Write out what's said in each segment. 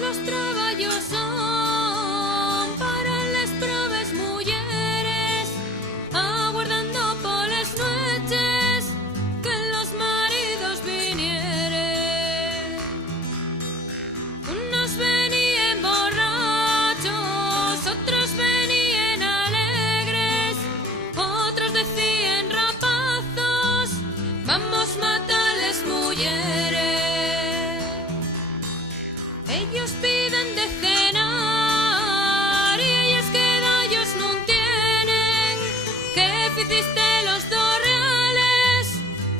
los traballos son para les probes mulleres, aguardando poles noches que los maridos vinieren. Unos venían borrachos, otros venían alegres, otros decían rapazos, vamos matales mulleres. Ellos piden de cenar y ellas que dallos non tienen. Que ficiste los dos reales,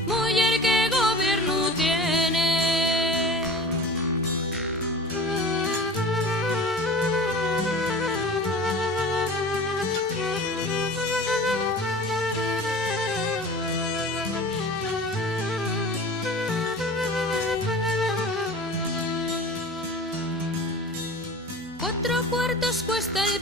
muller, que gobierno tiene. Cuatro cuartos cuesta el